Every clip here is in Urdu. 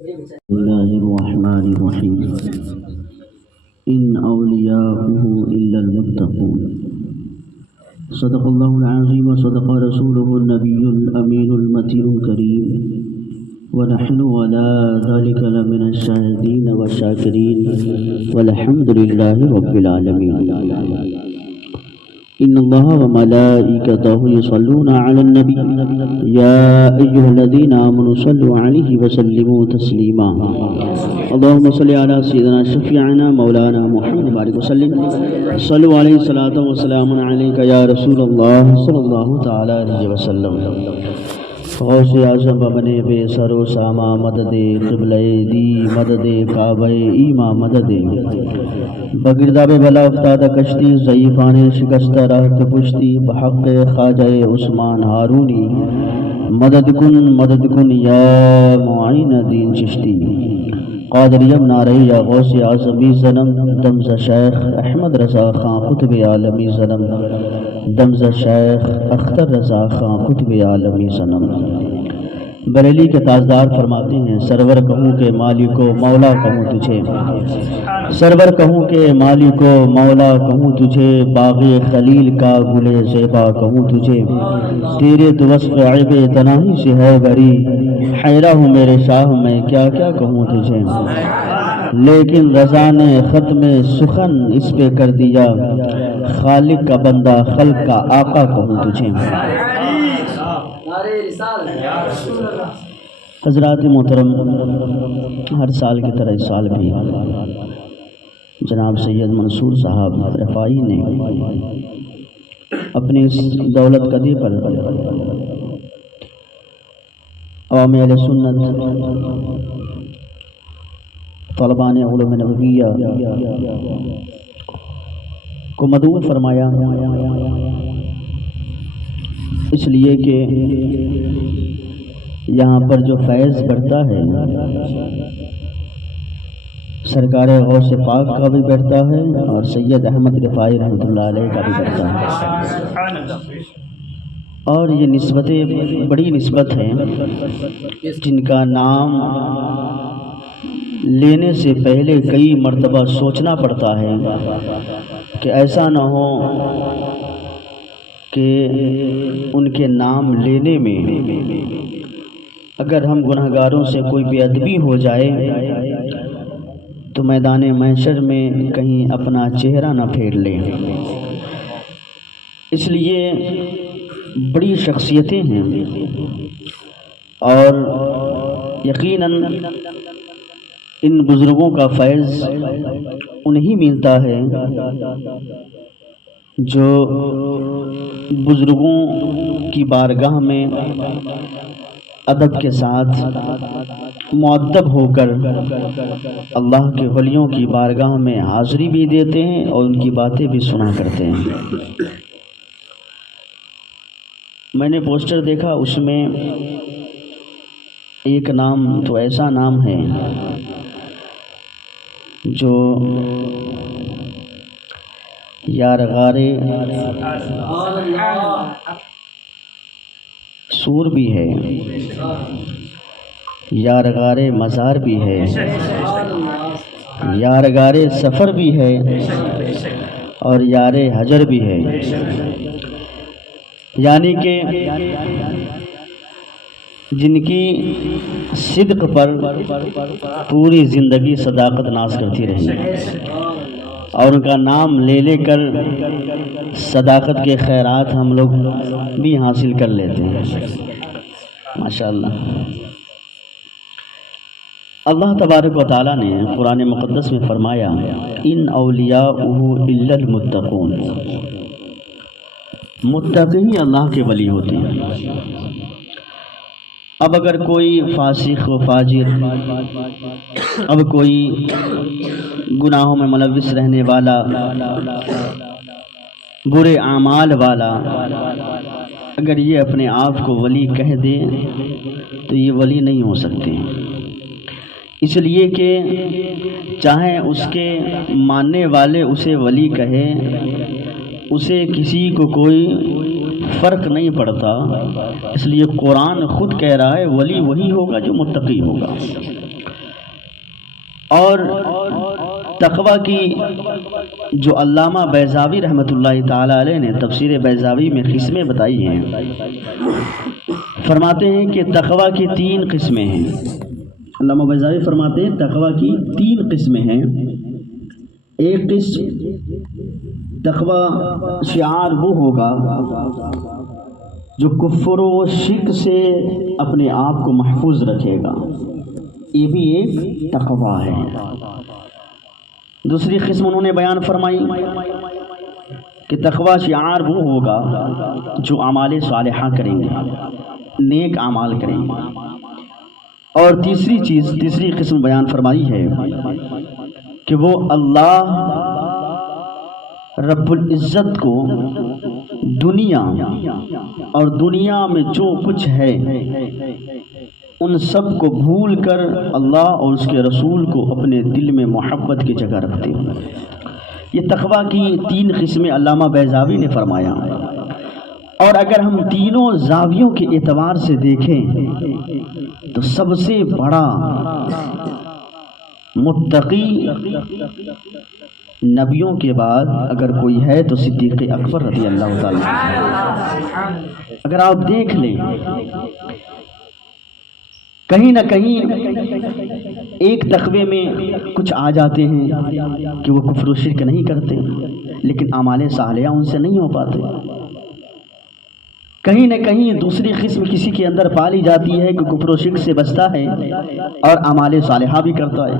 بسم الله الرحمن الرحيم إن أولياؤه إلا المتقون صدق الله العظيم وصدق رسوله النبي الأمين المتين الكريم ونحن على ذلك لمن الشاهدين والشاكرين والحمد لله رب العالمين إن الله وملائكته يصلون على النبي يا أيها الذين آمنوا صلوا عليه وسلموا تسليما اللهم صل على سيدنا شفيعنا مولانا محمد وعلى وسلم صلوا عليه الصلاة والسلام عليك يا رسول الله صلى الله تعالى عليه وسلم غوث اعظم بنے بے سر و ساما مدد قبلہ دی مدد کعبہ ایما مدد بگرداب بلا افتادہ کشتی ضعیفان شکستہ راہ کے پشتی بحق خواجہ عثمان ہارونی مدد کن یا معین دین چشتی قادریم نارئی یا غوث اعظمی زنم دمز شیخ احمد رضا خان قطب عالمی زنم دمز شیخ اختر رضا خان قطب عالمی زنم بریلی کے تاجدار فرماتے ہیں سرور کہوں کہ مالک و مولا کہوں تجھے سرور کہوں کہ مالک و مولا کہوں تجھے باغ خلیل کا گل زیبا کہوں تجھے تیرے تو وصف عیب تناہی سے ہے بری حیرہ ہوں میرے شاہ میں کیا کیا کہوں تجھے لیکن رضا نے ختم سخن اس پہ کر دیا خالق کا بندہ خلق کا آقا کہوں تجھے حضرات محترم ہر سال کی طرح اس سال بھی جناب سید منصور صاحب رفائی نے اپنی اس دولت قدی پر عوام اہل سنت طلبان علوم نبویہ کو مدعو فرمایا اس لیے کہ یہاں پر جو فیض بڑھتا ہے سرکار غوث پاک کا بھی بڑھتا ہے اور سید احمد رفاعی رحمۃ اللہ علیہ کا بھی بڑھتا ہے اور یہ نسبتیں بڑی نسبت ہیں جن کا نام لینے سے پہلے کئی مرتبہ سوچنا پڑتا ہے کہ ایسا نہ ہو کہ ان کے نام لینے میں اگر ہم گنہگاروں سے کوئی بے ادبی ہو جائے تو میدان محشر میں کہیں اپنا چہرہ نہ پھیر لیں اس لیے بڑی شخصیتیں ہیں اور یقیناً ان بزرگوں کا فیض انہیں ملتا ہے جو بزرگوں کی بارگاہ میں ادب کے ساتھ مؤدب ہو کر اللہ کے ولیوں کی بارگاہ میں حاضری بھی دیتے ہیں اور ان کی باتیں بھی سنا کرتے ہیں میں نے پوسٹر دیکھا اس میں ایک نام تو ایسا نام ہے جو یارغارِ سور بھی ہے یارغارِ مزار بھی ہے یارغارِ سفر بھی ہے اور یار حجر بھی ہے یعنی کہ جن کی صدق پر پوری زندگی صداقت ناز کرتی رہی اور ان کا نام لے لے کر صداقت کے خیرات ہم لوگ بھی حاصل کر لیتے ہیں ماشاءاللہ اللہ تبارک و تعالیٰ نے قرآن مقدس میں فرمایا ان اولیاؤہ الا المتقون متقی اللہ کے ولی ہوتے ہیں اب اگر کوئی فاسق و فاجر اب کوئی گناہوں میں ملوث رہنے والا برے اعمال والا اگر یہ اپنے آپ کو ولی کہہ دے تو یہ ولی نہیں ہو سکتے اس لیے کہ چاہے اس کے ماننے والے اسے ولی کہے اسے کسی کو کوئی فرق نہیں پڑتا، اس لیے قرآن خود کہہ رہا ہے ولی وہی ہوگا جو متقی ہوگا۔ اور تقوی کی جو علامہ بیضاوی رحمۃ اللہ تعالی علیہ نے تفسیر بیضاوی میں قسمیں بتائی ہیں، فرماتے ہیں کہ تقوی کی 3 قسمیں ہیں۔ علامہ بیضاوی فرماتے ہیں تقوی کی 3 قسمیں ہیں۔ ایک قسم تقوی شعار وہ ہوگا جو کفر و شرک سے اپنے آپ کو محفوظ رکھے گا، یہ بھی ایک تقوی ہے۔ دوسری قسم انہوں نے بیان فرمائی کہ تقوی شعار وہ ہوگا جو اعمال صالحہ کریں گے، نیک اعمال کریں گے۔ اور تیسری قسم بیان فرمائی ہے کہ وہ اللہ رب العزت کو دنیا اور دنیا میں جو کچھ ہے ان سب کو بھول کر اللہ اور اس کے رسول کو اپنے دل میں محبت کی جگہ رکھتے ہیں۔ یہ تقوی کی 3 قسمیں علامہ بیضاوی نے فرمایا، اور اگر ہم تینوں زاویوں کے اعتبار سے دیکھیں تو سب سے بڑا متقی نبیوں کے بعد اگر کوئی ہے تو صدیق اکبر رضی اللہ تعالی عنہ۔ اگر آپ دیکھ لیں کہیں نہ کہیں ایک تقوی میں کچھ آ جاتے ہیں کہ وہ کفر و شرک نہیں کرتے، لیکن اعمال صالحہ ان سے نہیں ہو پاتے۔ کہیں نہ کہیں دوسری قسم کسی کے اندر پالی جاتی ہے کہ کفر و شرک سے بچتا ہے اور اعمال صالحہ بھی کرتا ہے،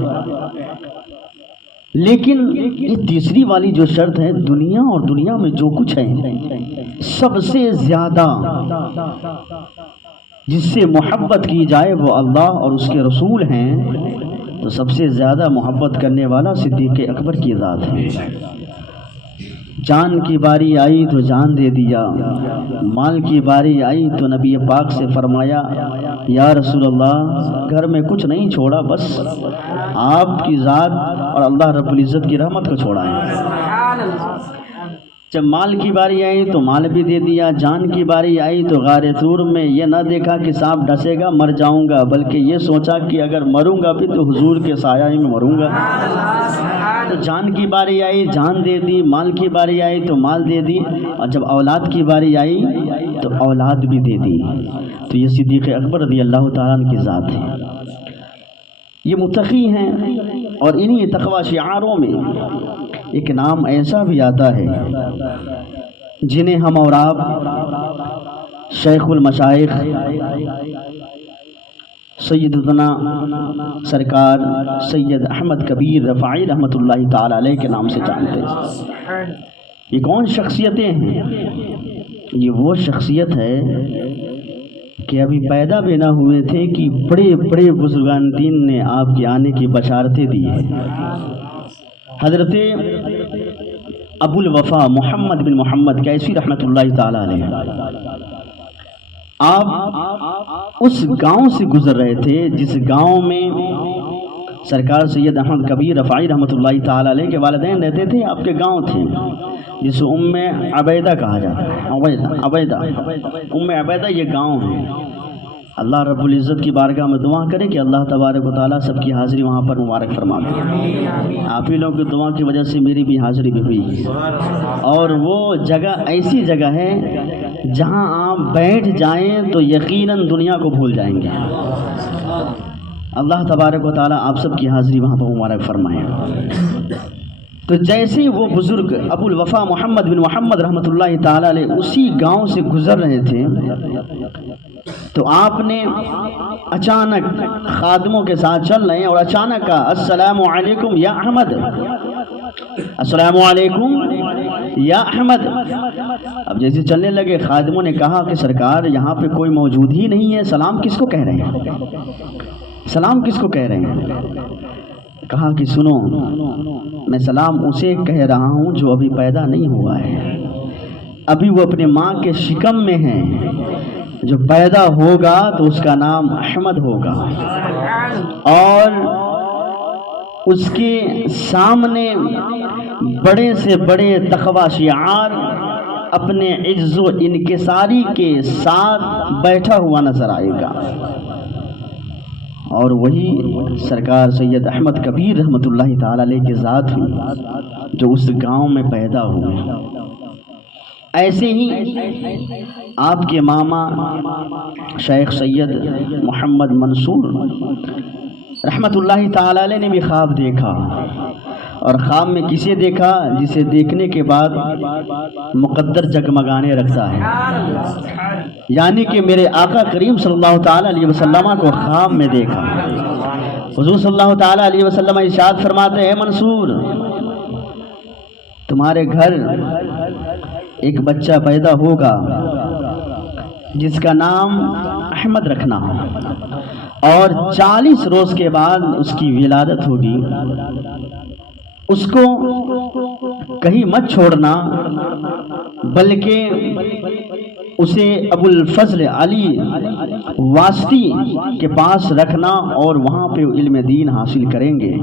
لیکن یہ تیسری والی جو شرط ہے، دنیا اور دنیا میں جو کچھ ہے سب سے زیادہ جس سے محبت کی جائے وہ اللہ اور اس کے رسول ہیں، تو سب سے زیادہ محبت کرنے والا صدیق اکبر کی ذات ہے۔ جان کی باری آئی تو جان دے دیا، مال کی باری آئی تو نبی پاک سے فرمایا یا رسول اللہ گھر میں کچھ نہیں چھوڑا، بس آپ کی ذات اور اللہ رب العزت کی رحمت کو چھوڑا ہے۔ جب مال کی باری آئی تو مال بھی دے دیا، جان کی باری آئی تو غار طور میں یہ نہ دیکھا کہ سانپ ڈسے گا مر جاؤں گا، بلکہ یہ سوچا کہ اگر مروں گا بھی تو حضور کے سایہ میں مروں گا۔ تو جان کی باری آئی جان دے دی، مال کی باری آئی تو مال دے دی، اور جب اولاد کی باری آئی تو اولاد بھی دے دی۔ تو یہ صدیق اکبر رضی اللہ تعالیٰ عنہ کی ذات ہے، یہ متقی ہیں۔ اور انہی تقوی شعاروں میں ایک نام ایسا بھی آتا ہے جنہیں ہم اور آپ شیخ المشائخ سیدنا سرکار سید احمد کبیر رفاعی رحمۃ اللہ تعالی علیہ کے نام سے جانتے ہیں۔ یہ کون شخصیتیں ہیں؟ یہ وہ شخصیت ہے کہ ابھی پیدا بھی نہ ہوئے تھے کہ بڑے بڑے بزرگان دین نے آپ کے آنے کی بشارتیں دی ہیں۔ حضرت ابو الوفا محمد بن محمد کیسی رحمۃ اللہ تعالی علیہ، آپ اس گاؤں سے گزر رہے تھے جس گاؤں میں سرکار سید احمد کبیر رفاعی رحمۃ اللہ تعالی علیہ کے والدین رہتے تھے۔ آپ کے گاؤں تھے جس ام عبیدہ کہا جاتا ہے، ام عبیدہ یہ گاؤں ہے۔ اللہ رب العزت کی بارگاہ میں دعا کرے کہ اللہ تبارک و تعالیٰ سب کی حاضری وہاں پر مبارک فرما دے۔ آپ ہی لوگ کی دعا کی وجہ سے میری بھی حاضری بھی ہوئی، اور وہ جگہ ایسی جگہ ہے جہاں آپ بیٹھ جائیں تو یقیناً دنیا کو بھول جائیں گے۔ اللہ تبارک و تعالیٰ آپ سب کی حاضری وہاں پر مبارک فرمائے۔ تو جیسے وہ بزرگ ابو الوفا محمد بن محمد رحمۃ اللہ تعالی علیہ اسی گاؤں سے گزر رہے تھے تو آپ نے اچانک خادموں کے ساتھ چل رہے ہیں اور اچانک کہا السلام علیکم یا احمد، السلام علیکم یا احمد۔ اب جیسے چلنے لگے خادموں نے کہا کہ سرکار یہاں پہ کوئی موجود ہی نہیں ہے، سلام کس کو کہہ رہے ہیں، سلام کس کو کہہ رہے ہیں؟ کہا کہ سنو، میں سلام اسے کہہ رہا ہوں جو ابھی پیدا نہیں ہوا ہے، ابھی وہ اپنے ماں کے شکم میں ہے، جو پیدا ہوگا تو اس کا نام احمد ہوگا، اور اس کے سامنے بڑے سے بڑے تقوی شعار اپنے عجز و انکساری کے ساتھ بیٹھا ہوا نظر آئے گا۔ اور وہی سرکار سید احمد کبیر رحمۃ اللہ تعالی علیہ کی ذات ہوئی جو اس گاؤں میں پیدا ہوئے۔ ایسے ہی آپ کے ماما شیخ سید محمد منصور رحمۃ اللہ تعالی علیہ نے بھی خواب دیکھا، اور خواب میں کسے دیکھا؟ جسے دیکھنے کے بعد مقدر جگمگانے رکھتا ہے، یعنی کہ میرے آقا کریم صلی اللہ تعالی علیہ وسلم کو خواب میں دیکھا۔ حضور صلی اللہ تعالی علیہ وسلم ارشاد فرماتے ہیں، منصور تمہارے گھر ایک بچہ پیدا ہوگا جس کا نام احمد رکھنا، اور 40 روز کے بعد اس کی ولادت ہوگی، اس کو کہیں مت چھوڑنا بلکہ اسے ابو الفضل علی واسطی کے پاس رکھنا، اور وہاں پہ علم دین حاصل کریں گے۔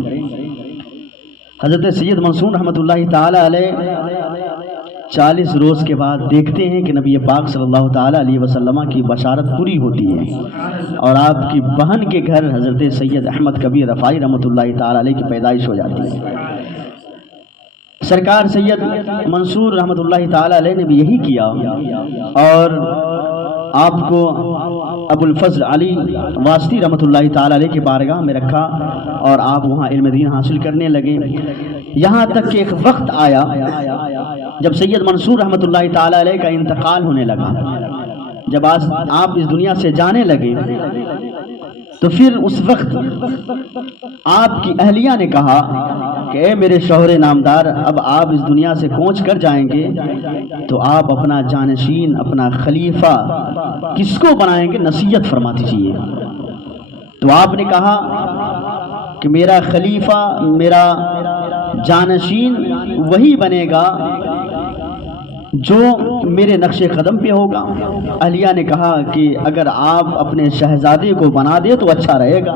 حضرت سید منصور رحمۃ اللہ تعالی علیہ 40 روز کے بعد دیکھتے ہیں کہ نبی پاک صلی اللہ تعالی علیہ وسلم کی بشارت پوری ہوتی ہے، اور آپ کی بہن کے گھر حضرت سید احمد کبیر رفاعی رحمۃ اللہ تعالی علیہ کی پیدائش ہو جاتی ہے۔ سرکار سید منصور رحمۃ اللہ تعالی علیہ نے بھی یہی کیا، اور آپ کو ابو الفضل علی واسطی رحمۃ اللہ تعالی علیہ کی بارگاہ میں رکھا، اور آپ وہاں علم دین حاصل کرنے لگے، یہاں تک کہ ایک وقت آیا جب سید منصور رحمۃ اللہ تعالی علیہ کا انتقال ہونے لگا۔ جب آپ اس دنیا سے جانے لگے تو پھر اس وقت آپ کی اہلیہ نے کہا کہ اے میرے شوہر نامدار، اب آپ اس دنیا سے کوچ کر جائیں گے تو آپ اپنا جانشین، اپنا خلیفہ کس کو بنائیں گے؟ نصیحت فرما دیجیے۔ تو آپ نے کہا کہ میرا خلیفہ، میرا جانشین وہی بنے گا جو میرے نقش قدم پہ ہوگا۔ اہلیہ نے کہا کہ اگر آپ اپنے شہزادے کو بنا دے تو اچھا رہے گا،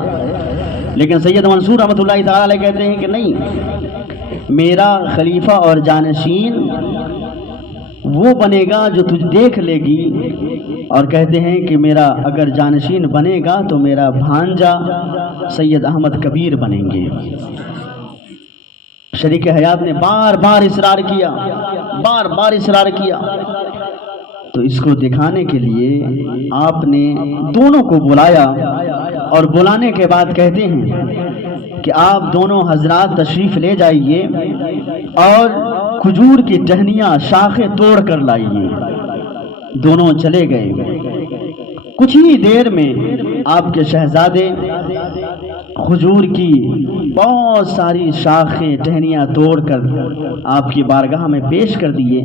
لیکن سید منصور رحمۃ اللہ تعالی علیہ کہتے ہیں کہ نہیں، میرا خلیفہ اور جانشین وہ بنے گا جو تجھ دیکھ لے گی، اور کہتے ہیں کہ میرا اگر جانشین بنے گا تو میرا بھانجا سید احمد کبیر بنیں گے۔ شریک حیات نے بار بار اصرار کیا، تو اس کو دکھانے کے لیے آپ نے دونوں کو بلایا، اور بلانے کے بعد کہتے ہیں کہ آپ دونوں حضرات تشریف لے جائیے اور کھجور کی ٹہنیاں، شاخیں توڑ کر لائیے۔ دونوں چلے گئے، کچھ ہی دیر میں آپ کے شہزادے کھجور کی بہت ساری شاخیں، ٹہنیاں توڑ کر آپ کی بارگاہ میں پیش کر دیے۔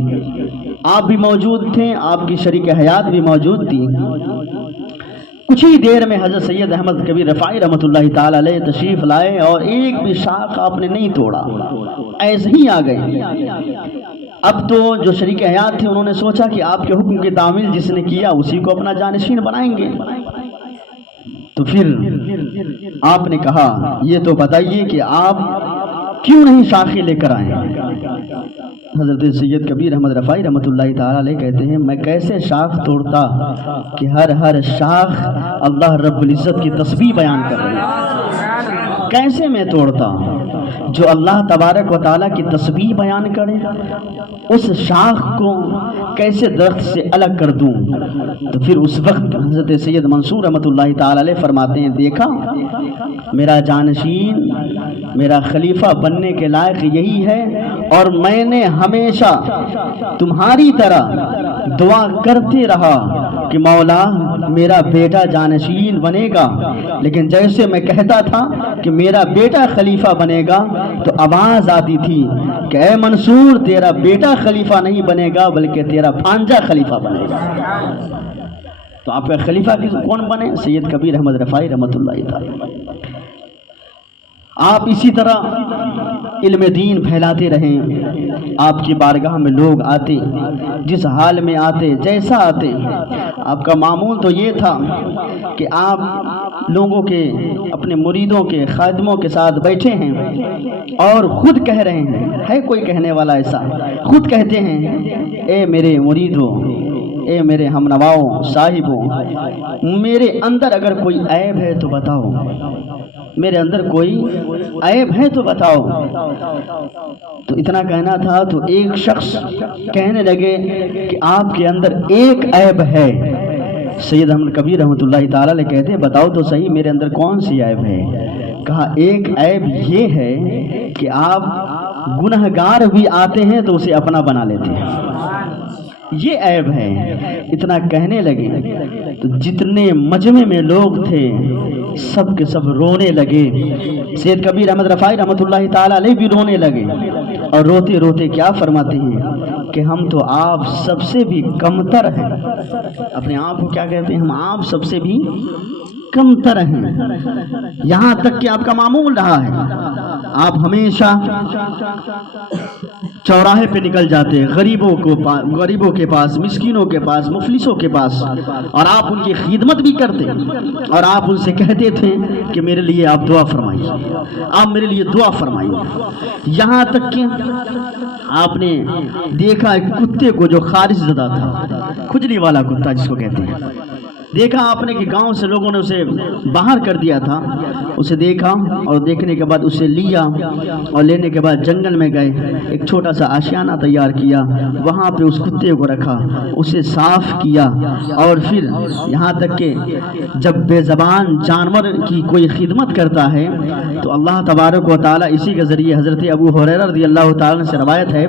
آپ بھی موجود تھے، آپ کی شریک حیات بھی موجود تھی۔ کچھ ہی دیر میں حضرت سید احمد کبیر رفاعی رحمۃ اللہ تعالی علیہ تشریف لائے، اور ایک بھی شاخ آپ نے نہیں توڑا، ایسے ہی آ گئے۔ اب تو جو شریک حیات تھے انہوں نے سوچا کہ آپ کے حکم کی تعمیل جس نے کیا اسی کو اپنا جانشین بنائیں گے۔ تو پھر آپ نے کہا یہ تو بتائیے کہ آپ کیوں نہیں شاخیں لے کر آئے؟ حضرت سید کبیر احمد رفاعی رحمۃ اللہ تعالی علیہ کہتے ہیں میں کیسے شاخ توڑتا کہ ہر شاخ اللہ رب العزت کی تسبیح بیان کر رہی ہے، کیسے میں توڑتا؟ جو اللہ تبارک و تعالیٰ کی تسبیح بیان کرے اس شاخ کو کیسے درخت سے الگ کر دوں؟ تو پھر اس وقت حضرت سید منصور رحمۃ اللہ تعالی علیہ فرماتے ہیں دیکھا میرا جانشین، میرا خلیفہ بننے کے لائق یہی ہے، اور میں نے ہمیشہ تمہاری طرح دعا کرتے رہا کہ مولا میرا بیٹا جانشین بنے گا، لیکن جیسے میں کہتا تھا کہ میرا بیٹا خلیفہ بنے گا تو آواز آتی تھی کہ اے منصور تیرا بیٹا خلیفہ نہیں بنے گا بلکہ تیرا بھانجا خلیفہ بنے گا۔ تو آپ کا خلیفہ کون بنے؟ سید کبیر احمد رفاعی رحمۃ اللہ تعالی۔ آپ اسی طرح علم دین پھیلاتے رہیں، آپ کی بارگاہ میں لوگ آتے، جس حال میں آتے، جیسا آتے، آپ کا معمول تو یہ تھا کہ آپ لوگوں کے، اپنے مریدوں کے، خادموں کے ساتھ بیٹھے ہیں اور خود کہہ رہے ہیں، ہے کوئی کہنے والا ایسا، خود کہتے ہیں اے میرے مریدوں، اے میرے ہم نواؤں صاحبوں، میرے اندر اگر کوئی عیب ہے تو بتاؤ، میرے اندر کوئی عیب ہے تو بتاؤ۔ تو اتنا کہنا تھا تو ایک شخص کہنے لگے کہ آپ کے اندر ایک عیب ہے۔ سید احمد کبیر رحمۃ اللہ تعالی علیہ کہتے ہیں بتاؤ تو صحیح میرے اندر کون سی عیب ہے؟ کہا ایک عیب یہ ہے کہ آپ گنہگار بھی آتے ہیں تو اسے اپنا بنا لیتے ہیں، یہ عیب ہے۔ اتنا کہنے لگے تو جتنے مجمع میں لوگ تھے سب کے سب رونے لگے۔ سید کبیر احمد رفاعی رحمۃ اللہ تعالی علیہ بھی رونے لگے، اور روتے روتے کیا فرماتے ہیں کہ ہم تو آپ سب سے بھی کمتر ہیں۔ اپنے آپ کو کیا کہتے ہیں؟ ہم آپ سب سے بھی کمتر ہیں۔ یہاں تک کہ آپ کا معمول رہا ہے آپ ہمیشہ چوراہے پہ نکل جاتے ہیں غریبوں کے پاس، مسکینوں کے پاس، مفلسوں کے پاس، اور آپ ان کی خدمت بھی کرتے، اور آپ ان سے کہتے تھے کہ میرے لیے آپ دعا فرمائیے، آپ میرے لیے دعا فرمائیے۔ یہاں تک کہ آپ نے دیکھا ایک کتے کو جو خارش زدہ تھا، کھجلی والا کتا جس کو کہتے ہیں، دیکھا آپ نے کہ گاؤں سے لوگوں نے اسے باہر کر دیا تھا، اسے دیکھا اور دیکھنے کے بعد اسے لیا، اور لینے کے بعد جنگل میں گئے، ایک چھوٹا سا آشیانہ تیار کیا، وہاں پہ اس کتے کو رکھا، اسے صاف کیا، اور پھر یہاں تک کہ جب بے زبان جانور کی کوئی خدمت کرتا ہے تو اللہ تبارک و تعالیٰ اسی کے ذریعے حضرت ابو ہریرہ رضی اللہ تعالیٰ سے روایت ہے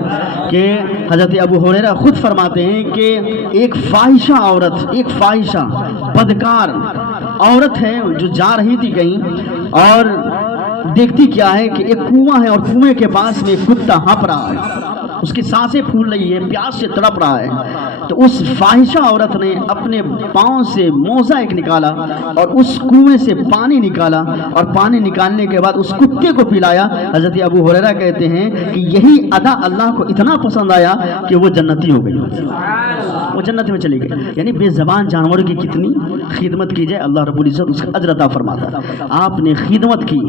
کہ حضرت ابو ہریرہ خود فرماتے ہیں کہ ایک فاحشہ عورت، ایک فاحشہ بدکار عورت ہے جو جا رہی تھی کہیں، اور دیکھتی کیا ہے کہ ایک کنواں ہے، اور کنویں کے پاس میں ایک کتا ہانپ رہا ہے، اس کی سانسیں پھول رہی ہے، پیاس سے تڑپ رہا ہے۔ تو اس فاحشہ عورت نے اپنے پاؤں سے موزہ ایک نکالا اور اس کنویں سے پانی نکالا، اور پانی نکالنے کے بعد اس کتے کو پلایا۔ حضرت ابو ہریرہ کہتے ہیں کہ یہی ادا اللہ کو اتنا پسند آیا کہ وہ جنتی ہو گئی، وہ جنت میں چلی گئی۔ یعنی بے زبان جانور کی کتنی خدمت کی جائے اللہ رب العزت اس کا اجر عطا فرماتا۔ آپ نے خدمت کی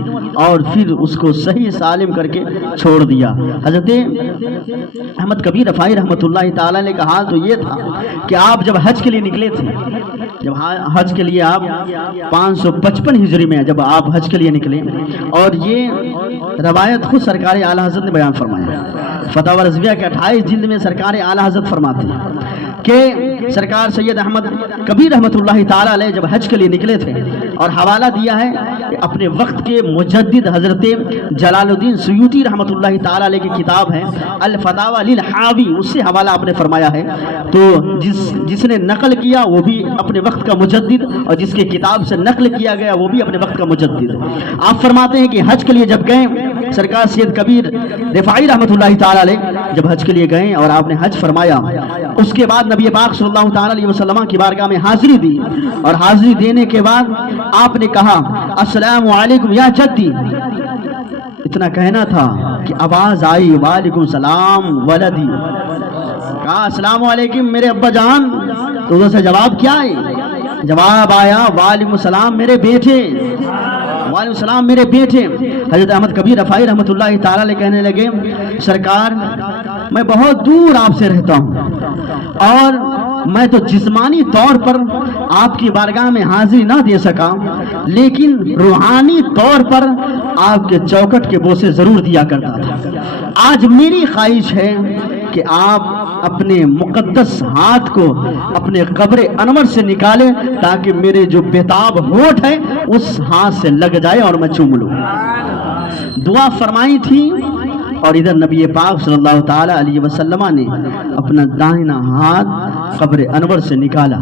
اور پھر اس کو صحیح سالم کر کے چھوڑ دیا۔ حضرت احمد کبیر رفاعی رحمۃ اللہ تعالی نے کہا تو یہ تھا کہ آپ جب حج کے لیے نکلے تھے، جب حج کے لیے آپ 555 ہجری میں جب آپ حج کے لیے نکلے، اور یہ روایت خود سرکار اعلیٰ حضرت نے بیان فرمایا، فتاوی رضویہ کے 28 جلد میں سرکار اعلیٰ حضرت فرماتے ہیں کہ سرکار سید احمد کبیر رحمۃ اللہ تعالی علیہ جب حج کے لیے نکلے تھے، اور حوالہ دیا ہے کہ اپنے وقت کے مجدد حضرت جلال الدین سیوطی رحمۃ اللہ تعالی علیہ کی کتاب ہے الفتاوی للحاوی، اس سے حوالہ آپ نے فرمایا ہے۔ تو جس نے نقل کیا وہ بھی اپنے وقت کا مجدد، اور جس کے کتاب سے نقل کیا گیا وہ بھی اپنے وقت کا مجدد۔ آپ فرماتے ہیں کہ حج کے لیے جب گئے سرکار سید کبیر رفاعی رحمۃ اللہ تعالی علیہ جب حج کے لیے گئے اور آپ نے حج فرمایا، اس کے بعد نبی پاک صلی اللہ تعالی علیہ وسلم کی بارگاہ میں حاضری دی، اور حاضری دینے کے بعد آپ نے کہا السلام علیکم یا جدی۔ اتنا کہنا تھا کہ آواز آئی وعلیکم السلام ولدی، کہا السلام علیکم میرے ابا جان، تو ادھر سے جواب کیا ہے؟ جواب آیا وعلیکم السلام میرے بیٹے، وعلیکم السلام میرے بیٹے۔ حضرت احمد کبیر رفاعی رحمۃ اللہ تعالی علیہ کہنے لگے سرکار میں بہت دور آپ سے رہتا ہوں، اور میں تو جسمانی طور پر آپ کی بارگاہ میں حاضری نہ دے سکا، لیکن روحانی طور پر آپ کے چوکٹ کے بوسے ضرور دیا کرتا تھا۔ آج میری خواہش ہے کہ آپ اپنے مقدس ہاتھ کو اپنے قبر انور سے نکالیں تاکہ میرے جو بیتاب ہونٹ ہے اس ہاتھ سے لگ جائے اور میں چوم لوں۔ دعا فرمائی تھی، اور ادھر نبی پاک صلی اللہ تعالی علیہ وسلم نے اپنا داہنا ہاتھ قبر انور سے نکالا،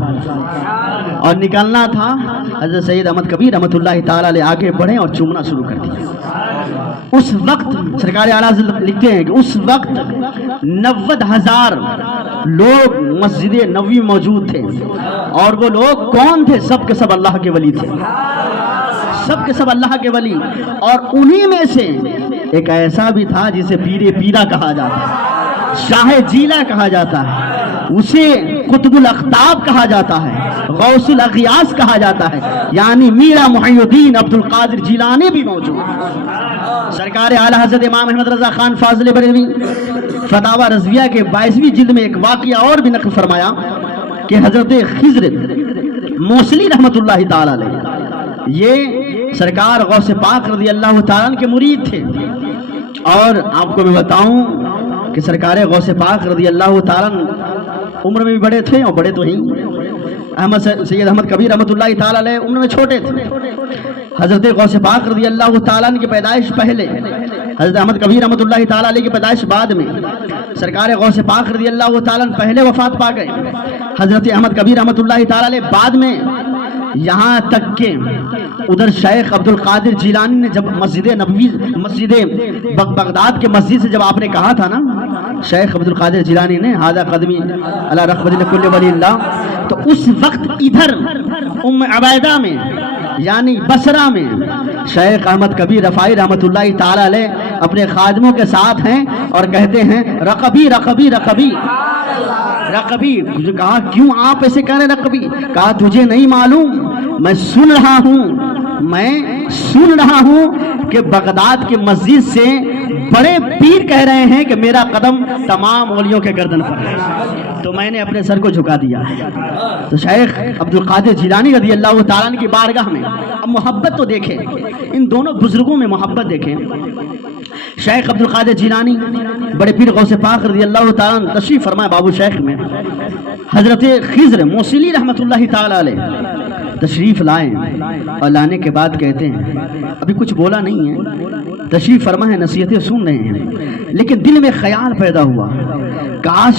اور نکالنا تھا حضرت سید احمد کبیر رحمۃ اللہ تعالی علیہ آگے بڑھے اور چومنا شروع کر دیا۔ اس وقت سرکار اعلیٰ حضرت لکھتے ہیں کہ اس وقت 90,000 لوگ مسجد نبوی موجود تھے، اور وہ لوگ کون تھے؟ سب کے سب اللہ کے ولی تھے، سب کے سب اللہ کے ولی، اور انہی میں سے ایک ایسا بھی تھا جسے پیر پیرا کہا جاتا ہے، شاہ جیلا کہا جاتا ہے، اسے قطب الاقطاب کہا جاتا ہے، غوث الاغیاث کہا جاتا ہے، یعنی میرا محی الدین عبد القادر جیلانی بھی موجود۔ سرکار اعلیٰ حضرت امام احمد رضا خان فاضل بریلوی فتاوی رضویہ کے 22ویں جلد میں ایک واقعہ اور بھی نقل فرمایا کہ حضرت خضر موصلی رحمت اللہ تعالی علیہ یہ سرکار غوث پاک رضی اللہ تعالیٰ کے مرید تھے. اور آپ کو میں بتاؤں کہ سرکار غوث پاک رضی اللہ تعالیٰ عمر میں بھی بڑے تھے اور بڑے تو ہی سید احمد کبیر رحمت اللہ تعالیٰ علیہ عمر میں چھوٹے تھے. حضرت غوث پاک رضی اللہ تعالیٰ کی پیدائش پہلے، حضرت احمد کبیر رحمت اللہ تعالیٰ علیہ کی پیدائش بعد میں. سرکار غوث پاک رضی اللہ تعالیٰ پہلے وفات پا گئے، حضرت احمد کبیر رحمت اللہ تعالیٰ علیہ بعد میں. یہاں تک کہ ادھر شیخ عبد القادر جیلانی نے جب مسجد نبوی، مسجد بغداد کے مسجد سے جب آپ نے کہا تھا نا، شیخ عبد القادر جیلانی نے ہذا قدمی علی رغبت کل ولی اللہ، تو اس وقت ادھر ام عبیدہ میں یعنی بصرہ میں شیخ احمد کبیر رفاعی رحمت اللہ تعالی علیہ اپنے خادموں کے ساتھ ہیں اور کہتے ہیں رقبی رقبی رقبی رقبی. کہا کیوں آپ ایسے کہہ رہے رقبی؟ کہا تجھے نہیں معلوم، میں سن رہا ہوں کہ بغداد کی مسجد سے بڑے پیر کہہ رہے ہیں کہ میرا قدم تمام اولیوں کے گردن پر ہے، تو میں نے اپنے سر کو جھکا دیا. تو شیخ عبد القادر جیلانی رضی اللہ تعالیٰ کی بارگاہ میں اب محبت تو دیکھیں، ان دونوں بزرگوں میں محبت دیکھیں. شیخ عبد القادر جیلانی بڑے پیر غوث پاک رضی اللہ تعالیٰ تشریف فرمائے بابو شیخ میں. حضرت خضر موصلی رحمت اللہ تعالیٰ علیہ تشریف لائیں اور لانے کے بعد کہتے ہیں ابھی کچھ بولا نہیں ہے، تشریف فرما ہے، نصیحتیں سن رہے ہیں، لیکن دل میں خیال پیدا ہوا کاش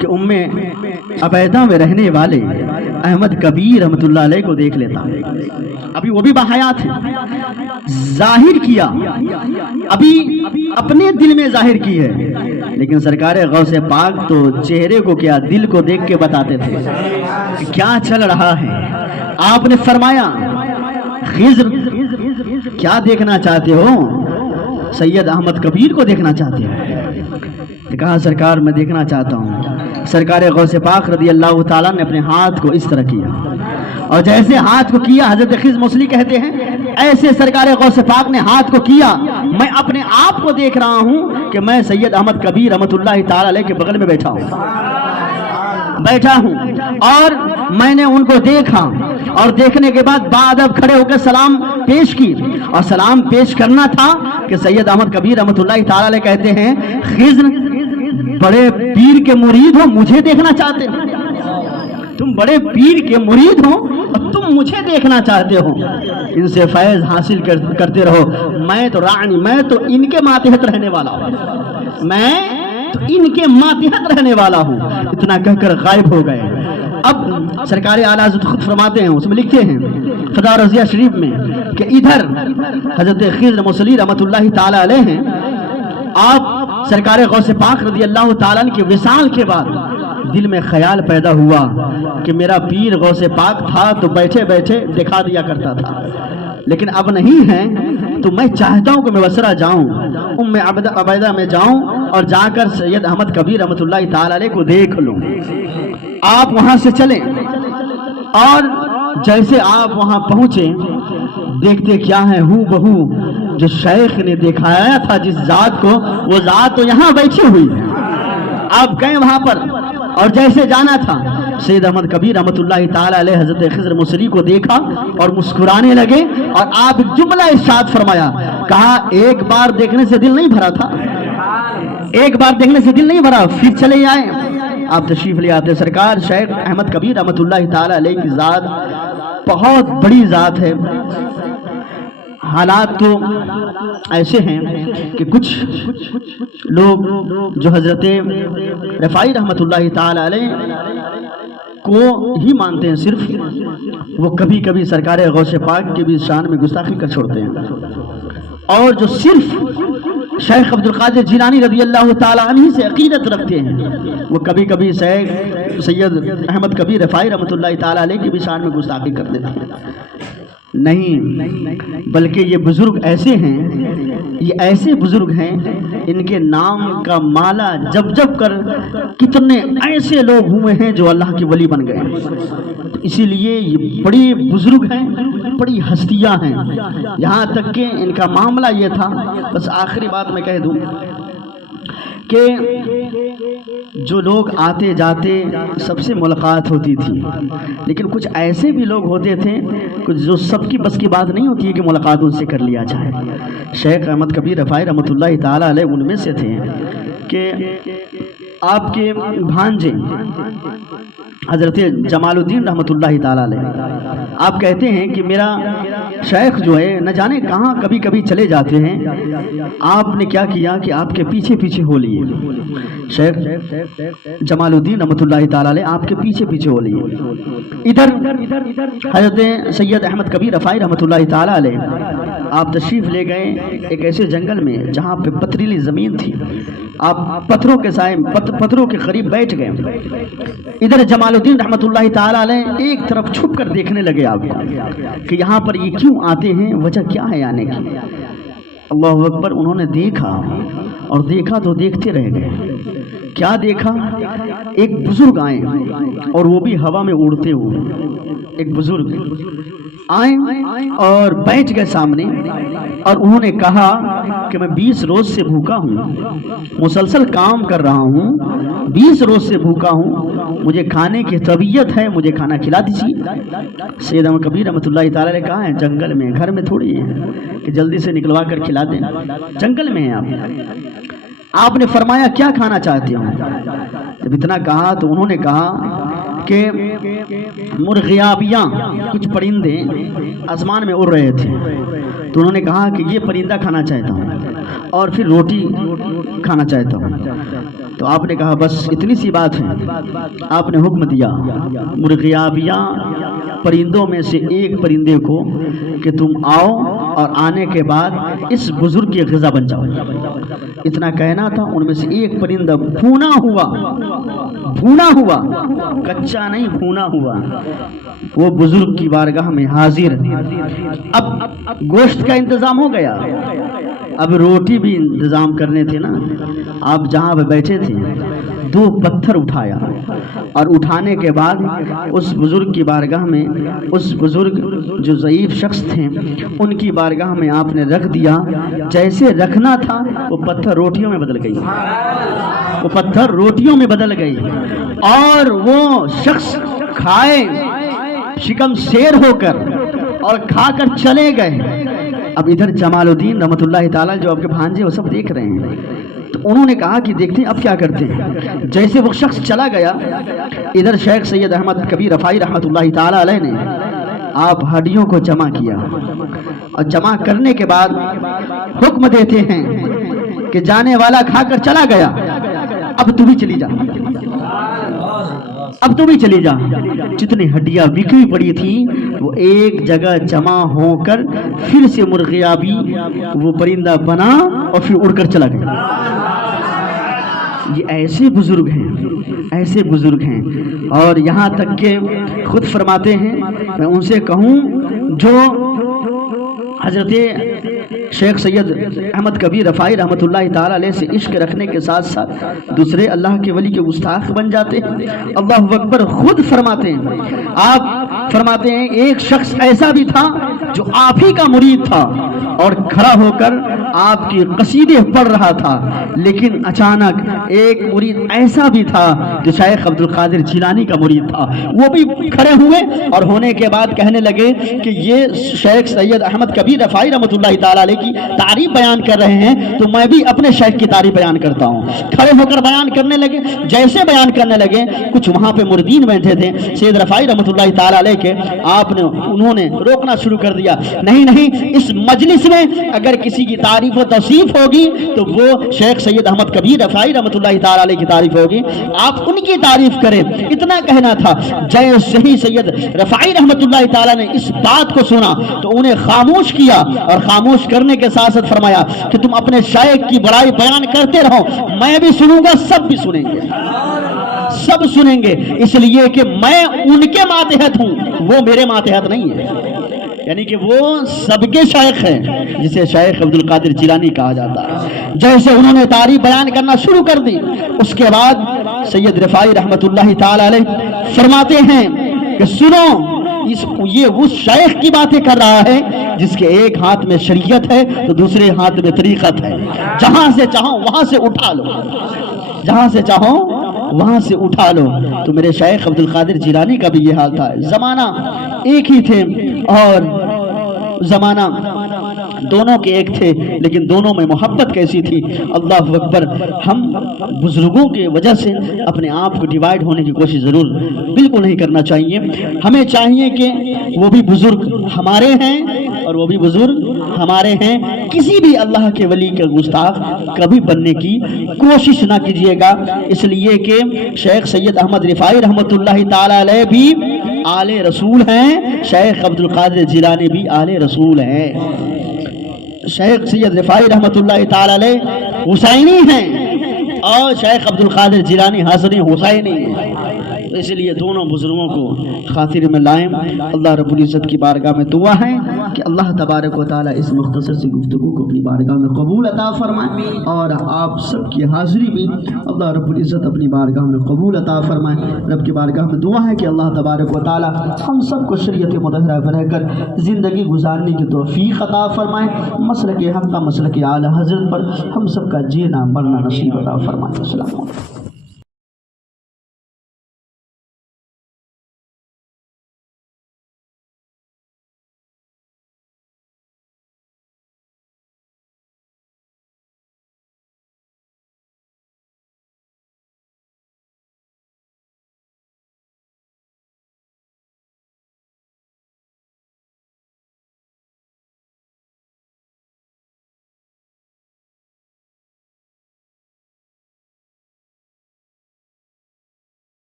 کہ ام عبیدہ میں رہنے والے احمد کبیر رحمت اللہ علیہ کو دیکھ لیتا. ابھی وہ بھی باحیات ہیں، ظاہر کیا ابھی اپنے دل میں ظاہر کی ہے، لیکن سرکار غوث پاک تو چہرے کو کیا دل کو دیکھ کے بتاتے تھے کہ کیا چل رہا ہے. آپ نے فرمایا خضر کیا دیکھنا چاہتے ہو؟ سید احمد کبیر کو دیکھنا چاہتے ہو؟ کہا سرکار میں دیکھنا چاہتا ہوں. سرکار غوث پاک رضی اللہ تعالیٰ نے اپنے ہاتھ کو اس طرح کیا اور جیسے ہاتھ کو کیا حضرت خضر موصلی کہتے ہیں ایسے سرکار غوث پاک نے ہاتھ کو کیا. میں اپنے آپ کو دیکھ رہا ہوں کہ میں سید احمد کبیر رحمت اللہ تعالیٰ علیہ کے بغل میں بیٹھا ہوں اور میں نے ان کو دیکھا اور دیکھنے کے بعد ادب کھڑے ہو کر سلام پیش کی. اور سلام پیش کرنا تھا کہ سید احمد کبیر رحمت اللہ تعالیٰ علیہ کہتے ہیں خضر بڑے پیر کے مرید ہو، مجھے دیکھنا چاہتے ہو؟ تم بڑے پیر کے مرید ہو اور تم مجھے دیکھنا چاہتے ہو؟ ان سے فیض حاصل کرتے رہو. میں تو رانی، میں تو ان کے ماتحت رہنے والا ہوں، میں تو ان کے ماتحت رہنے والا ہوں. اتنا کہہ کر غائب ہو گئے. اب سرکار اعلیٰ حضرت خود فرماتے ہیں، اس میں لکھتے ہیں خدا رضیہ شریف میں کہ ادھر حضرت خضر موصلی رحمت اللہ تعالی علیہ ہیں. آپ سرکار غوث پاک رضی اللہ تعالیٰ کی وصال کے بعد دل میں خیال پیدا ہوا کہ میرا پیر غوث پاک تھا تو بیٹھے بیٹھے دکھا دیا کرتا تھا، لیکن اب نہیں ہے، تو میں چاہتا ہوں کہ میں بصرہ جاؤں، ام عبیدہ میں جاؤں اور جا کر سید احمد کبیر رحمت اللہ تعالیٰ علیہ کو دیکھ لوں. آپ وہاں سے چلیں اور جیسے آپ وہاں پہنچے دیکھتے کیا ہے ہو بہو جو شیخ نے دکھایا تھا جس ذات کو، وہ ذات تو یہاں بیٹھی ہوئی ہے. آپ گئے وہاں پر اور جیسے جانا تھا سید احمد کبیر رحمت اللہ تعالی علیہ حضرت خضر موصلی کو دیکھا اور مسکرانے لگے اور آپ ایک جملہ ارشاد فرمایا. کہا ایک بار دیکھنے سے دل نہیں بھرا تھا، ایک بار دیکھنے سے دل نہیں بھرا، پھر چلے آئے. آپ تشریف لے آتے. سرکار شیخ احمد کبیر رحمت اللہ تعالی علیہ کی ذات بہت بڑی ذات ہے. حالات تو ایسے ہیں کہ کچھ لوگ جو حضرت رفاعی رحمت اللہ تعالی علیہ کو ہی مانتے ہیں صرف، وہ کبھی کبھی سرکار غوث پاک کے بھی شان میں گستاخی کر چھوڑتے ہیں. اور جو صرف شیخ عبد القادر جیلانی رضی اللہ تعالیٰ عنہ سے عقیدت رکھتے ہیں، وہ کبھی کبھی سید احمد کبیر رفاعی رحمت اللہ تعالیٰ علیہ کی بھی شان میں گستاخی کر دیتے ہیں. نہیں، بلکہ یہ بزرگ ایسے ہیں، یہ ایسے بزرگ ہیں ان کے نام کا مالا جب جب کر کتنے ایسے لوگ ہوئے ہیں جو اللہ کے ولی بن گئے. اسی لیے یہ بڑی بزرگ ہیں، بڑی ہستیاں ہیں. یہاں تک کہ ان کا معاملہ یہ تھا، بس آخری بات میں کہہ دوں کہ جو لوگ آتے جاتے سب سے ملاقات ہوتی تھی، لیکن کچھ ایسے بھی لوگ ہوتے تھے کچھ جو سب کی بس کی بات نہیں ہوتی ہے کہ ملاقات ان سے کر لیا جائے۔ شیخ احمد کبیر رفاعی رحمۃ اللہ تعالیٰ علیہ ان میں سے تھے کہ آپ کے بھانجے حضرت جمال الدین رحمۃ اللہ تعالیٰ علیہ آپ کہتے ہیں کہ میرا شیخ جو ہے نہ جانے کہاں کبھی کبھی چلے جاتے ہیں، آپ نے کیا کیا کہ آپ کے پیچھے پیچھے ہو لیے۔ شیخ جمال الدین رحمۃ اللہ تعالیٰ علیہ آپ کے پیچھے پیچھے ہو لیے۔ ادھر حضرت سید احمد کبیر رفاعی رحمۃ اللہ تعالیٰ علیہ آپ تشریف لے گئے ایک ایسے جنگل میں جہاں پہ پتریلی زمین تھی، آپ پتھروں کے سائے پتھروں کے قریب بیٹھ گئے۔ ادھر جمال الدین رحمۃ اللہ تعالیٰ علیہ ایک طرف چھپ کر دیکھنے لگے آپ کو کہ یہاں پر یہ کیوں آتے ہیں، وجہ کیا ہے آنے کی۔ اللہ اکبر، انہوں نے دیکھا اور دیکھا تو دیکھتے رہ گئے۔ کیا دیکھا؟ ایک بزرگ آئے اور وہ بھی ہوا میں اڑتے ہوئے، ایک بزرگ آئے اور بیٹھ گئے سامنے، اور انہوں نے کہا کہ میں 20 روز سے بھوکا ہوں، مسلسل کام کر رہا ہوں، 20 روز سے بھوکا ہوں، مجھے کھانے کی طبیعت ہے، مجھے کھانا کھلا دیجیے۔ سید احمد کبیر رحمۃ اللہ تعالیٰ نے کہا ہے جنگل میں، گھر میں تھوڑی ہے کہ جلدی سے نکلوا کر کھلا دیں، جنگل میں ہیں آپ نے فرمایا کیا کھانا چاہتے ہو؟ جب اتنا کہا تو انہوں نے کہا کہ مرغیابیاں، کچھ پرندے آسمان میں اڑ رہے تھے، تو انہوں نے کہا کہ یہ پرندہ کھانا چاہتا ہوں اور پھر روٹی کھانا چاہتا ہوں۔ تو آپ نے کہا بس اتنی سی بات ہے۔ آپ نے حکم دیا مرغیابیاں پرندوں میں سے ایک پرندے کو کہ تم آؤ اور آنے کے بعد اس بزرگ کی غذا بن جاؤ۔ اتنا کہنا تھا، ان میں سے ایک پرندہ بھونا ہوا، کچا نہیں بھونا ہوا، وہ بزرگ کی بارگاہ میں حاضر۔ اب گوشت کا انتظام ہو گیا، اب روٹی بھی انتظام کرنے تھے نا۔ آپ جہاں پہ بیٹھے تھے 2 پتھر اٹھایا، اور اٹھانے کے بعد اس بزرگ کی بارگاہ میں، اس بزرگ جو ضعیف شخص تھے ان کی بارگاہ میں آپ نے رکھ دیا۔ جیسے رکھنا تھا وہ پتھر روٹیوں میں بدل گئی، وہ پتھر روٹیوں میں بدل گئی، اور وہ شخص کھائے شکم سیر ہو کر اور کھا کر چلے گئے۔ اب ادھر جمال الدین رحمۃ اللہ تعالیٰ جو آپ کے بھانجے وہ سب دیکھ رہے ہیں، تو انہوں نے کہا کہ دیکھتے ہیں اب کیا کرتے ہیں۔ جیسے وہ شخص چلا گیا، ادھر شیخ سید احمد کبیر رفاعی رحمۃ اللہ تعالیٰ علیہ نے آپ ہڈیوں کو جمع کیا، اور جمع کرنے کے بعد حکم دیتے ہیں کہ جانے والا کھا کر چلا گیا، اب تم ہی چلی جا، اب تم ہی چلی جا۔ جتنی ہڈیاں بکھری پڑی تھی وہ ایک جگہ جمع ہو کر پھر سے مرغیابی وہ پرندہ بنا اور پھر اڑ کر چلا گیا۔ یہ ایسے بزرگ ہیں، ایسے بزرگ ہیں، اور یہاں تک کہ خود فرماتے ہیں، میں ان سے کہوں جو حضرت شیخ سید احمد کبیر رفاعی رحمۃ اللہ تعالیٰ علیہ سے عشق رکھنے کے ساتھ ساتھ دوسرے اللہ کے ولی کے گستاخ بن جاتے ہیں۔ اللہ اکبر، خود فرماتے ہیں، آپ فرماتے ہیں ایک شخص ایسا بھی تھا جو آپ ہی کا مرید تھا اور کھڑا ہو کر آپ کی قصیدے پڑھ رہا تھا، لیکن اچانک ایک مرید ایسا بھی تھا جو شیخ عبد القادر جیلانی کا مرید تھا، وہ بھی کھڑے ہوئے اور ہونے کے بعد کہنے لگے کہ یہ شیخ سید احمد کبیر رفاعی رحمۃ اللہ تعالیٰ علیہ کی تعریف بیان کر رہے ہیں تو میں بھی اپنے شیخ کی تعریف بیان کرتا ہوں۔ کھڑے ہو کر بیان کرنے لگے، جیسے بیان کرنے لگے کچھ وہاں پہ مردین بیٹھے تھے سید رفاعی رحمۃ اللہ تعالیٰ علیہ کے، انہوں نے روکنا شروع کر دیا، نہیں، اس مجلس میں اگر کسی کی تعریف و توصیف ہوگی تو وہ شیخ سید احمد کبیر رفاعی رحمۃ اللہ تعالیٰ علیہ کی تعریف ہوگی، آپ ان کی تعریف کریں۔ اتنا کہنا تھا، جیسے ہی سید رفاعی رحمۃ اللہ تعالیٰ نے اس بات کو سنا تو انہیں خاموش کیا، اور خاموش کرنے کے ساتھ ساتھ فرمایا کہ تم اپنے شیخ کی بڑائی بیان کرتے رہو، میں بھی سنوں گا، سب بھی سنیں گے، سب سنیں گے، اس لیے کہ میں ان کے ماتحت ہوں، وہ میرے ماتحت نہیں ہے، یعنی کہ وہ سب کے شیخ ہیں جسے شیخ عبد القادر جیلانی کہا جاتا ہے۔ جیسے انہوں نے تعریف بیان کرنا شروع کر دی، اس کے بعد سید رفاعی رحمۃ اللہ تعالی علیہ فرماتے ہیں کہ سنو، یہ اس شیخ کی باتیں کر رہا ہے جس کے ایک ہاتھ میں شریعت ہے تو دوسرے ہاتھ میں طریقت ہے. جہاں سے چاہو وہاں سے اٹھا لو، جہاں سے چاہو وہاں سے اٹھا لو. تو میرے شیخ عبد القادر جیلانی کا بھی یہ حال تھا. زمانہ ایک ہی تھے اور زمانہ دونوں کے ایک تھے، لیکن دونوں میں محبت کیسی تھی. اللہ اکبر. ہم بزرگوں کے وجہ سے اپنے آپ کو ڈیوائیڈ ہونے کی کوشش ضرور بالکل نہیں کرنا چاہیے. ہمیں چاہیے کہ وہ بھی بزرگ ہمارے ہیں اور وہ بھی بزرگ ہمارے ہیں. کسی بھی اللہ کے ولی کا گستاخ کبھی بننے کی کوشش نہ کیجیے گا، اس لیے کہ شیخ سید احمد رفاعی رحمۃ اللہ تعالی علیہ بھی آل رسول ہیں، شیخ عبد القادر جیلانی بھی آل رسول ہیں. شیخ سید رفاعی رحمۃ اللہ تعالی علیہ حسینی ہیں اور شیخ عبد القادر جیلانی حسنی حسینی ہیں. تو اس لیے دونوں بزرگوں کو خاطر میں لائیں. اللہ رب العزت کی بارگاہ میں دعا ہے کہ اللہ تبارک و تعالی اس مختصر سی گفتگو کو اپنی بارگاہ میں قبول عطا فرمائے اور آپ سب کی حاضری بھی اللہ رب العزت اپنی بارگاہ میں قبول عطا فرمائے. رب کی بارگاہ میں دعا ہے کہ اللہ تبارک و تعالی ہم سب کو شریعت مطہرہ پر رہ کر زندگی گزارنے کی توفیق عطا فرمائے. مسلک حق کا مسلک اعلی حضرت پر ہم سب کا جینا مرنا نصیب عطا فرمائے. السلام علیکم.